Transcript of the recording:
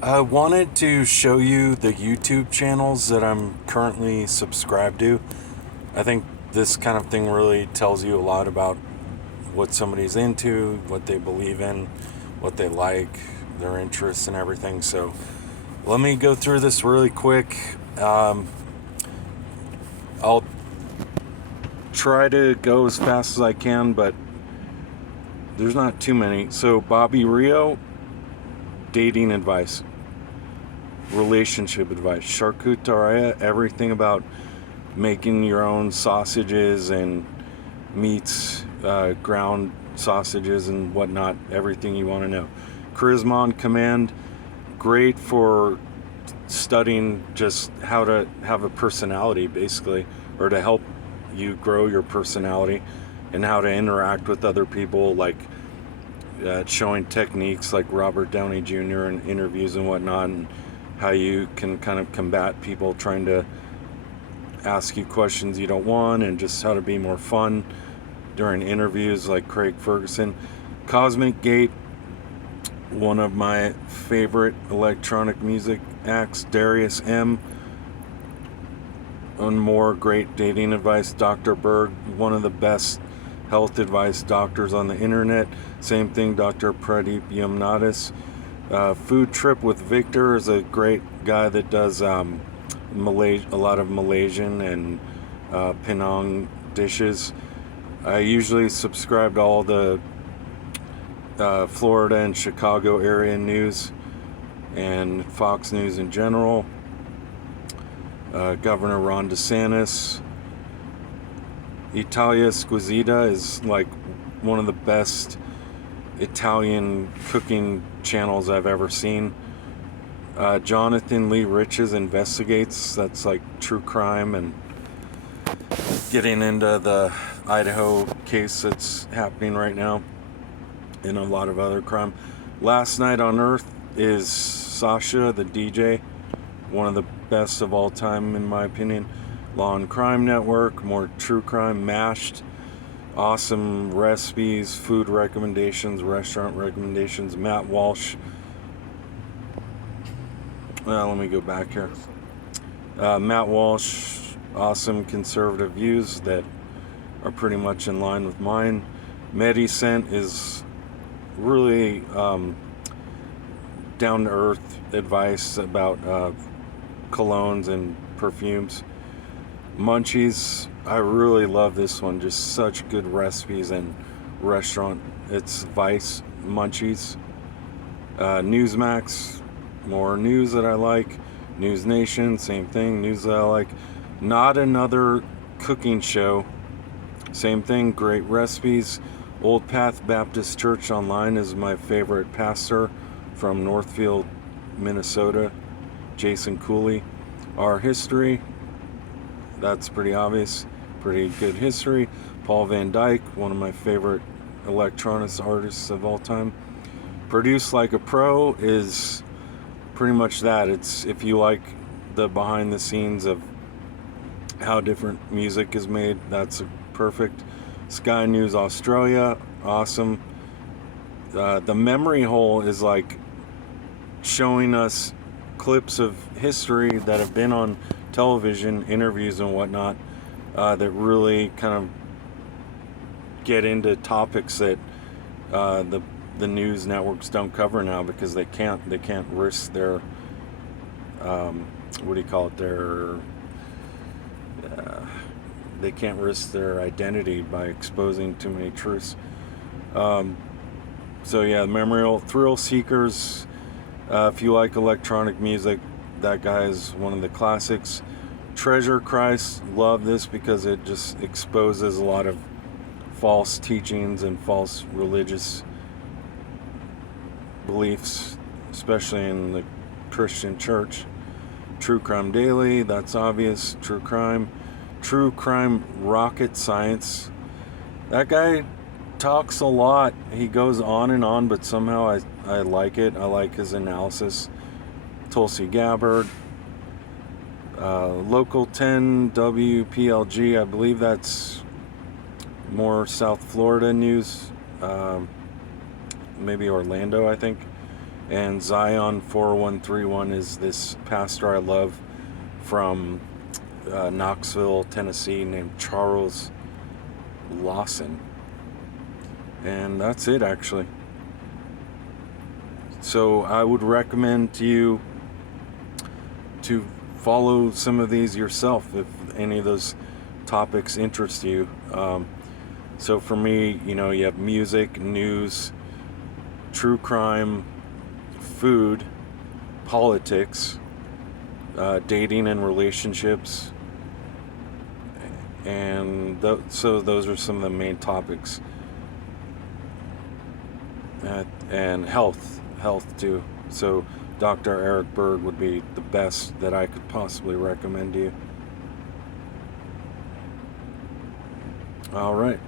I wanted to show you the YouTube channels that I'm currently subscribed to. I think this kind of thing really tells you a lot about what somebody's into, what they believe in, what they like, their interests, and everything. So let me go through this really quick. I'll try to go as fast as I can, but there's not too many. So, Bobby Rio, dating advice, relationship advice, charcuterie, everything about making your own sausages and meats, ground sausages and whatnot, everything you want to know. Charisma on Command, great for studying just how to have a personality, basically, or to help you grow your personality and how to interact with other people, like showing techniques like Robert Downey Jr. in interviews and whatnot, and how you can kind of combat people trying to ask you questions you don't want, and just how to be more fun during interviews, like Craig Ferguson. Cosmic Gate, one of my favorite electronic music acts, Darius M. And more great dating advice. Dr. Berg, one of the best health advice doctors on the internet. Same thing, Dr. Pradeep Yamnadas. Food Trip with Victor is a great guy that does a lot of Malaysian and Penang dishes. I usually subscribe to all the Florida and Chicago area news and Fox News in general. Governor Ron DeSantis. Italia Squisita is like one of the best Italian cooking channels I've ever seen. Jonathan Lee Riches Investigates, that's like true crime and getting into the Idaho case that's happening right now and a lot of other crime. Last Night on Earth is Sasha, the DJ, one of the best of all time in my opinion. Law and Crime Network, more true crime. Mashed, awesome recipes, food recommendations, restaurant recommendations. Matt Walsh. Well, let me go back here. Matt Walsh, awesome conservative views that are pretty much in line with mine. MediScent is really down-to-earth advice about colognes and perfumes. Munchies, I really love this one. Just such good recipes and restaurant. It's Vice Munchies. Newsmax, more news that I like. News Nation, same thing, news that I like. Not Another Cooking Show, same thing, great recipes. Old Path Baptist Church Online is my favorite pastor from Northfield, Minnesota, Jason Cooley. Our History, that's pretty obvious, pretty good history. Paul Van Dyke, one of my favorite electronics artists of all time. Produce Like a Pro is pretty much that. It's if you like the behind the scenes of how different music is made, that's perfect. Sky News Australia, awesome. The Memory Hole is like showing us clips of history that have been on television, interviews and whatnot, that really kind of get into topics that the news networks don't cover now because they can't risk their what do you call it, their they can't risk their identity by exposing too many truths. So yeah, Memorial. Thrill Seekers, if you like electronic music, that guy is one of the classics. Treasure Christ, love this because it just exposes a lot of false teachings and false religious beliefs, especially in the Christian church. True Crime Daily, that's obvious. True Crime Rocket Science. That guy talks a lot. He goes on and on, but somehow I like it. I like his analysis. Tulsi Gabbard. Local 10 WPLG, I believe that's more South Florida news. Maybe Orlando, I think. And Zion 4131 is this pastor I love from Knoxville, Tennessee, named Charles Lawson. And that's it, actually. So I would recommend to you to follow some of these yourself if any of those topics interest you. So for me, you know, you have music, news, true crime, food, politics, dating and relationships, and so those are some of the main topics. And health too. So Dr. Eric Berg would be the best that I could possibly recommend to you. All right.